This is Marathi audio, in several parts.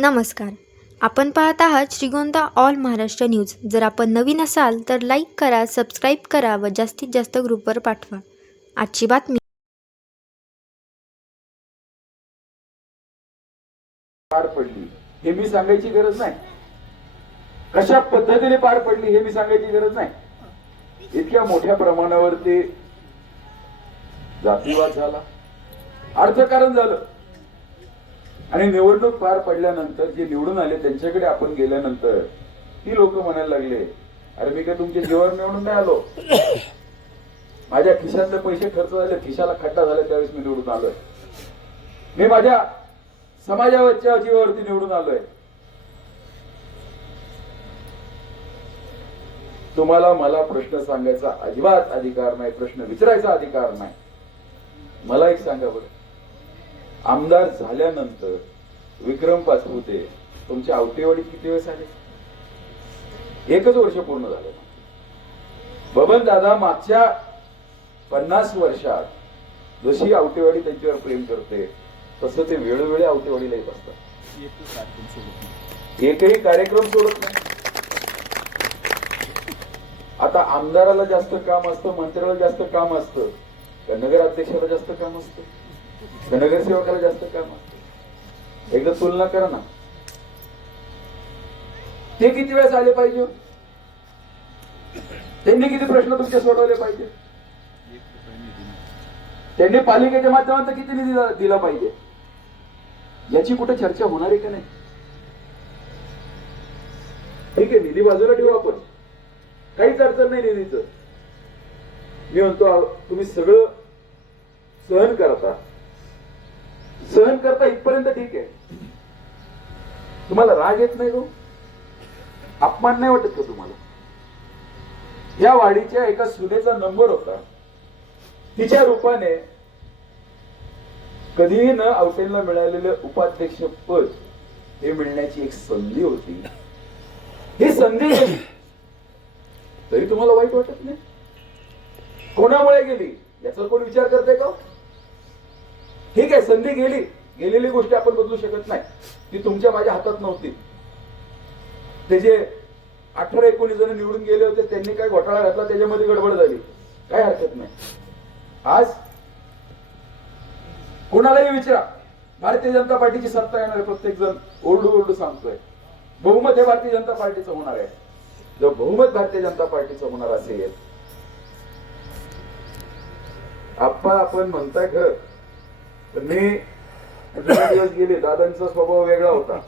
नमस्कार. आपण पाहत आहात श्रीगोंदा ऑल महाराष्ट्र न्यूज. जर आपण नवीन असाल तर लाईक करा, सबस्क्राईब करा व जास्तीत जास्त ग्रुपवर पाठवा. आजची बातमी पार पडली हे मी सांगायची गरज नाही. कशा पद्धतीने पार पडली हे मी सांगायची गरज नाही. इतक्या मोठ्या प्रमाणावर ते जातीवाद झाला, अर्थकारण झालं आणि निवडणूक पार पडल्यानंतर जे निवडून आले त्यांच्याकडे आपण गेल्यानंतर ती लोक म्हणायला लागले, अरे मी काय तुमच्या जीवावर निवडून नाही आलो, माझ्या खिशातले पैसे खर्च झाले, खिशाला खड्डा झाला त्यावेळेस मी निवडून आलोय, मी माझ्या समाजाच्या जीवावरती निवडून आलोय. तुम्हाला मला प्रश्न सांगायचा अजिबात अधिकार नाही, प्रश्न विचारायचा अधिकार नाही. मला एक सांगा बरं, आमदार झाल्यानंतर विक्रम पाचपुते तुमच्या आवटेवाडीत किती वेळेस आले? 1च वर्ष पूर्ण झालं. बबन दादा मागच्या 50 वर्षात जशी आवटेवाडी त्यांच्यावर प्रेम करते तसं ते वेळोवेळी आवटेवाडीला येत असतात. एकही कार्यक्रम सोडत नाही. आता आमदाराला जास्त काम असतं, मंत्र्याला जास्त काम असतं, नगराध्यक्षाला जास्त काम असतं, नगरसेवकाला जास्त काम असतं. एकदा तुलना करा ना, ते किती वेळेस आले पाहिजे, त्यांनी किती प्रश्न तुमचे सोडवले पाहिजे, त्यांनी पालिकेच्या माध्यमातून किती निधी दिला पाहिजे, याची कुठे चर्चा होणार आहे का नाही? ठीक आहे, निधी बाजूला ठेवू आपण, काहीच अडचण नाही निधीचं. मी म्हणतो तुम्ही सगळं सहन करता इथपर्यंत ठीक आहे. तुम्हाला राग येत नाही, अपमान नाही वाटत का तुम्हाला? या वाडीच्या एका सुनेचा नंबर होता, तिच्या रूपाने कधीही न आवटेला मिळालेलं उपाध्यक्ष पद हे मिळण्याची एक संधी होती. ही संधी गेली तरी तुम्हाला वाईट वाटत नाही? कोणामुळे गेली याचा कोण विचार करते का? ठीक आहे, संधी गेली, गेलेली गोष्टी आपण बदलू शकत नाही, ती तुमच्या माझ्या हातात नव्हती. ते जे 18-19 जण निवडून गेले होते त्यांनी काय घोटाळा घातला, त्याच्यामध्ये गडबड झाली, काय हरकत नाही. आज कोणालाही विचारा, भारतीय जनता पार्टीची सत्ता येणार आहे, प्रत्येक जण ओरडू सांगतोय बहुमत हे भारतीय जनता पार्टीचं होणार आहे. जर बहुमत भारतीय जनता पार्टीचं होणार असेल, आपण म्हणताय खरं, पण मी दिवस गेले, दादांचा स्वभाव वेगळा होता.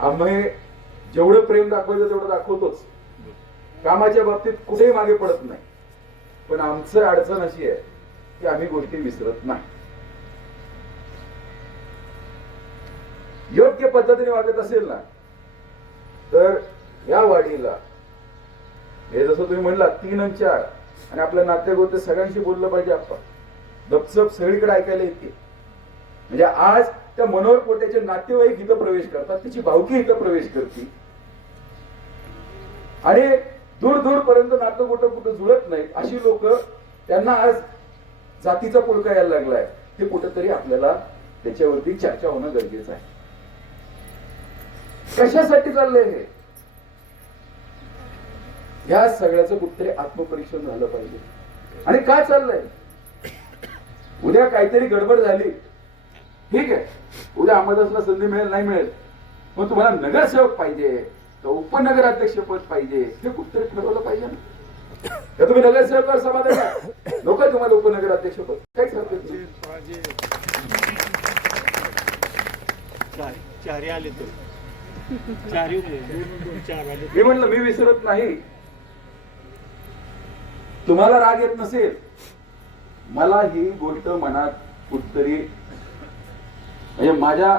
आम्ही जेवढं प्रेम दाखवायचं तेवढं दाखवतोच, कामाच्या बाबतीत कुठेही मागे पडत नाही. पण आमचं अडचण अशी आहे की आम्ही गोष्टी विसरत नाही. योग्य पद्धतीने वागत असेल ना तर या वाडीला हे जसं तुम्ही म्हणला 3 आणि 4 आणि आपल्या नातेगोते सगळ्यांशी बोललं पाहिजे. आपण दपचप सगळीकडे ऐकायला येते. म्हणजे आज त्या मनोहर पोट्याचे नातेवाईक इथं प्रवेश करतात, तिची भावकी इथं प्रवेश करते आणि दूर पर्यंत नातं कुठं जुळत नाही. अशी लोक, त्यांना आज जातीचा पुळका यायला लागलाय. ते कुठेतरी आपल्याला त्याच्यावरती चर्चा होणं गरजेचं आहे. कशासाठी चाललंय हे? या सगळ्याचं कुठेतरी आत्मपरीक्षण झालं पाहिजे. आणि काय चाललंय? उद्या काहीतरी गडबड झाली, ठीक आहे, उद्या अंबादासला संधी मिळेल नाही मिळेल, मग तुम्हाला नगरसेवक पाहिजे तर उपनगराध्यक्ष पद पाहिजे, हे कुठेतरी ठरवलं पाहिजे ना. तर तुम्ही नगरसेवकावर समाधान आहे, लोक तुम्हाला उपनगराध्यक्ष पद काहीच हरकत नाही. मी म्हणलं मी विसरत नाही. तुम्हाला राग येत नसेल, मला ही गोष्ट मनात कुठतरी म्हणजे माझ्या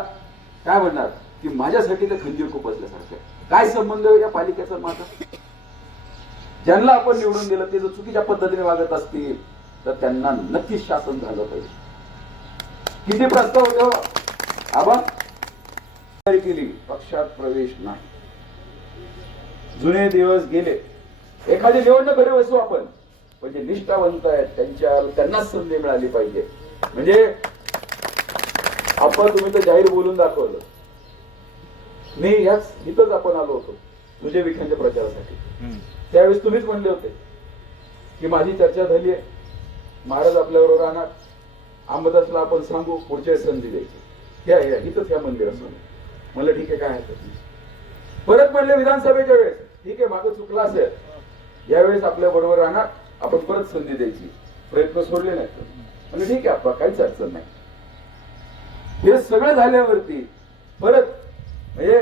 काय म्हणणार की माझ्यासाठी तर खंजीर खूप असल्यासारखं. काय संबंध या पालिकेचा माझा? ज्यांना आपण निवडून दिलं ते जर चुकीच्या पद्धतीने वागत असतील तर त्यांना नक्कीच शासन झालं पाहिजे. किती प्रस्ताव होते आबा केली, पक्षात प्रवेश नाही. जुने दिवस गेले. एखादी निवडणूक घरी बसू आपण, पण जे निष्ठावंत आहेत त्यांनाच संधी मिळाली पाहिजे. म्हणजे आपण तुम्ही तर जाहीर बोलून दाखवलं, मी याच इथंच आपण आलो होतो तुझे विखेंच्या प्रचारासाठी. त्यावेळेस तुम्हीच म्हणले होते की माझी चर्चा झाली आहे, महाराज आपल्याबरोबर राहणार, अंबादासला आपण सांगू, पुढच्या संधी द्यायची. या इथंच या मंदिरासमोर. म्हणलं ठीक आहे, काय हरकत नाही. परत म्हणले विधानसभेच्या वेळेस, ठीक आहे मागं चुकला असेल, यावेळेस आपल्या बरोबर राहणार, आपण परत संधी द्यायची. प्रयत्न सोडले नाहीत. म्हणजे ठीक आहे, आपला काहीच अडचण नाही. हे सगळं झाल्यावरती परत म्हणजे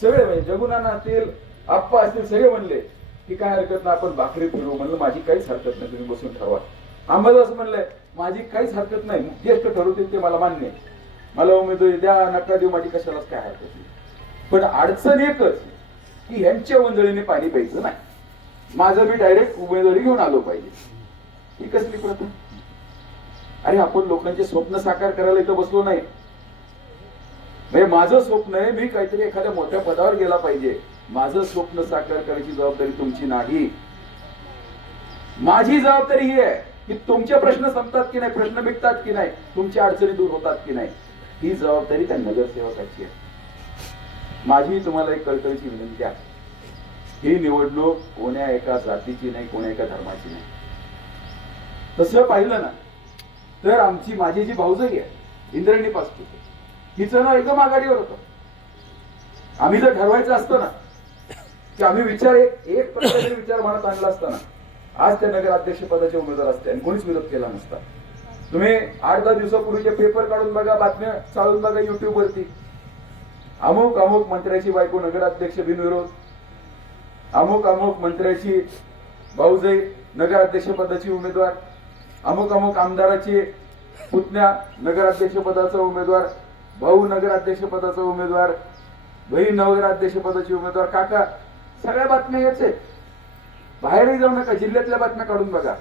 सगळे म्हणजे जगुनाना असतील, आप्पा असतील, सगळे म्हणले की काय हरकत नाही, आपण भाकरी फिरू. म्हणलं माझी काहीच हरकत नाही, तुम्ही बसून ठरवा. अंबादास म्हणलंय माझी काहीच हरकत नाही, ज्येष्ठ ठरवतील ते मला मान्य आहे, मला उमेदवारी द्या, नका देऊ, माझी कशालाच काय हरकत नाही. पण अडचण एकच की ह्यांच्या वंजळीने पाणी प्यायचं नाही. माझं मी डायरेक्ट उमेदवारी घेऊन आलो पाहिजे. ही कसली प्रथा? अरे आपण लोकांचे स्वप्न साकार करायला इथं बसलो नाही. म्हणजे माझं स्वप्न आहे मी काहीतरी एखाद्या मोठ्या पदावर गेला पाहिजे. माझं स्वप्न साकार करायची जबाबदारी तुमची नाही. माझी जबाबदारी ही आहे की तुमचे प्रश्न संपतात की नाही, प्रश्न मिटतात की नाही, तुमच्या अडचणी दूर होतात की नाही, ही जबाबदारी त्या नगरसेवकाची आहे. माझी तुम्हाला एक कळकळीची विनंती आहे, ही निवडणूक कोण्या एका जातीची नाही, कोण्या एका धर्माची नाही. तसं पाहिलं ना तर माझी जी भाऊजाई आहे इंद्रायणी पासपूर, हिचं नाव एकदम आघाडीवर होतं. आम्ही जर ठरवायचं असतं ना की आम्ही विचार एक प्रकारे विचार मनात आणला असताना आज त्या नगराध्यक्ष पदाचे उमेदवार असते आणि कोणीच विरोध केला नसता. तुम्ही 8-10 दिवसापूर्वीचे पेपर काढून बघा, बातम्या चालून बघा युट्यूब वरती, अमुक अमुक मंत्र्याची बायको नगराध्यक्ष बिनविरोध, अमुक अमुक मंत्र्याची भाऊजाई नगराध्यक्ष पदाची उमेदवार, अमुक अमुक आमदाराची पुतण्या नगराध्यक्ष पदाचा उमेदवार, भाऊ नगराध्यक्ष पदाचा उमेदवार, बहीण नगराध्यक्ष पदाची उमेदवार. काका सगळ्या बातम्या याच आहेत. बाहेरही जाऊ नका, जिल्ह्यातल्या बातम्या काढून बघा.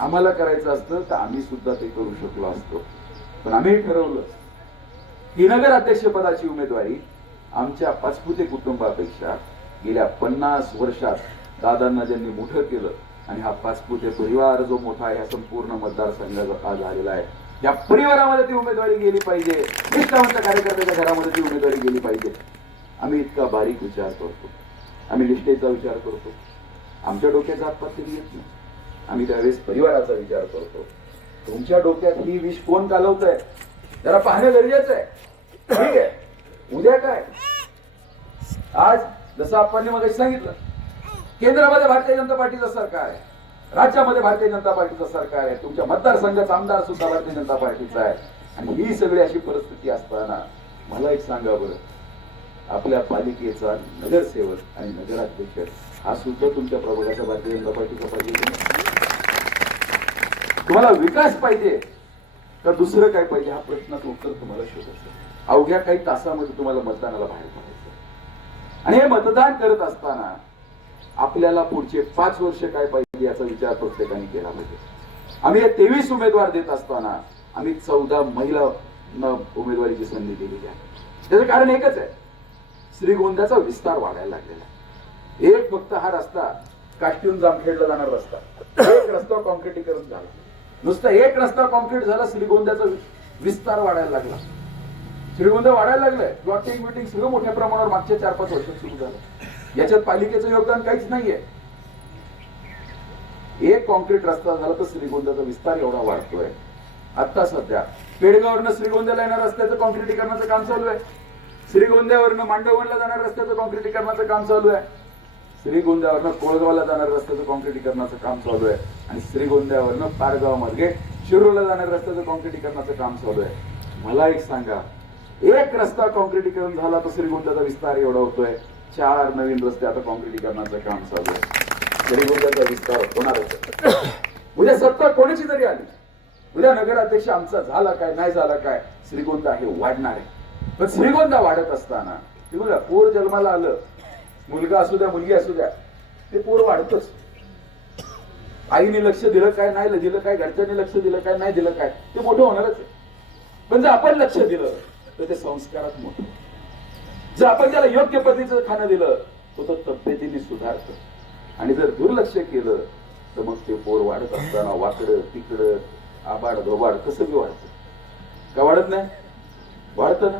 आम्हाला करायचं असतं तर आम्ही सुद्धा ते करू शकलो असतो, पण आम्ही ठरवलं की नगराध्यक्ष पदाची उमेदवारी आमच्या पाचपुते कुटुंबापेक्षा गेल्या 50 वर्षात दादांना ज्यांनी मोठं केलं आणि हा पाचपुते परिवार जो मोठा आहे, संपूर्ण मतदारसंघाचा आज आलेला आहे, या परिवारामध्ये ती उमेदवारी गेली पाहिजे. निष्ठावंत कार्यकर्त्याच्या घरामध्ये ती उमेदवारी गेली पाहिजे. आम्ही इतका बारीक विचार करतो, आम्ही निष्ठेचा विचार करतो. आमच्या डोक्यात जातपात कधी येत नाही. आम्ही त्यावेळेस परिवाराचा विचार करतो. तुमच्या डोक्यात ही विष कोण कालवत आहे जरा पाहणं गरजेचं आहे. ठीक आहे, उद्या काय? आज जसं आपण मग सांगितलं, केंद्रामध्ये भारतीय जनता पार्टीचं सरकार आहे, राज्यामध्ये भारतीय जनता पार्टीचं सरकार आहे, तुमच्या मतदारसंघाचा आमदार सुद्धा भारतीय जनता पार्टीचा आहे. आणि ही सगळी अशी परिस्थिती असताना मला एक सांगा बरं, आपल्या पालिकेचा नगरसेवक आणि नगराध्यक्ष हा सुद्धा तुमच्या प्रभागाचा भारतीय जनता पार्टीचा पाहिजे? तुम्हाला विकास पाहिजे तर दुसरं काय पाहिजे? हा प्रश्नाचं उत्तर तुम्हाला शोधायचं. अवघ्या काही तासामध्ये तुम्हाला मतदानाला बाहेर पडायचं. आणि हे मतदान करत असताना आपल्याला पुढचे 5 वर्ष काय पाहिजे याचा विचार प्रत्येकाने केला पाहिजे. आम्ही हे 23 उमेदवार देत असताना आम्ही 14 महिला उमेदवारीची संधी दिलेली आहे. त्याचं कारण एकच आहे, श्रीगोंद्याचा विस्तार वाढायला लागलेला आहे. एक फक्त हा रस्ता काष्टीहून जामखेडला जाणारा रस्ता, एक रस्ता कॉन्क्रिटीकरण झाला, नुसता एक रस्ता कॉन्क्रीट झाला, श्रीगोंद्याचा विस्तार वाढायला लागला. श्रीगोंदा वाढायला लागलाय. प्लॉटिंग बिटिंग सगळं मोठ्या प्रमाणावर मागच्या 4-5 वर्षात सुरू झालं. याच्यात पालिकेचं योगदान काहीच नाहीये. एक कॉन्क्रीट रस्ता झाला तर श्रीगोंद्याचा विस्तार एवढा वाढतोय. आता सध्या पेडगाववरनं श्रीगोंद्याला येणाऱ्या रस्त्याचं कॉन्क्रिटीकरणाचं काम चालू आहे. श्रीगोंद्यावरनं मांडवगडला जाणाऱ्या रस्त्याचं कॉन्क्रिटीकरणाचं काम चालू आहे. श्रीगोंद्यावरनं कोळगावला जाणाऱ्या रस्त्याचं कॉन्क्रिटीकरणाचं काम चालू आहे. आणि श्रीगोंद्यावरनं पारगाव मार्गे शिरूरला जाणाऱ्या रस्त्याचं कॉन्क्रिटीकरणाचं काम चालू आहे. मला एक सांगा, एक रस्ता कॉन्क्रिटीकरण झाला तर श्रीगोंद्याचा विस्तार एवढा होतोय. 4 नवीन रस्ते आता कॉन्क्रिटीकरणाचं काम चालू आहे. श्रीगोंद्याचा विस्तार होणारच. उद्या सत्ता कोणाची जरी आली, उद्या नगराध्यक्ष आमचा झाला काय नाही झाला काय, श्रीगोंदा हे वाढणार आहे. पण श्रीगोंदा वाढत असताना पोर जन्माला आलं, मुलगा असू द्या मुलगी असू द्या, ते पोर वाढतच. आईने लक्ष दिलं काय नाही दिलं काय, घरच्यांनी लक्ष दिलं काय नाही दिलं काय, ते मोठं होणारच आहे. पण जर आपण लक्ष दिलं तर ते संस्कारात मोठं. जर आपण त्याला योग्य पद्धतीचं खाणं दिलं तर तो तब्येतीने सुधारतं. आणि जर दुर्लक्ष केलं तर मग ते पोर वाढत असताना वाकडं तिकडं आबाड दोबाड कसं बी वाढतं. का वाढत नाही? वाढतं ना.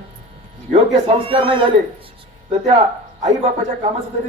योग्य संस्कार नाही झाले, तर त्या आई बापाच्या कामाचं तरी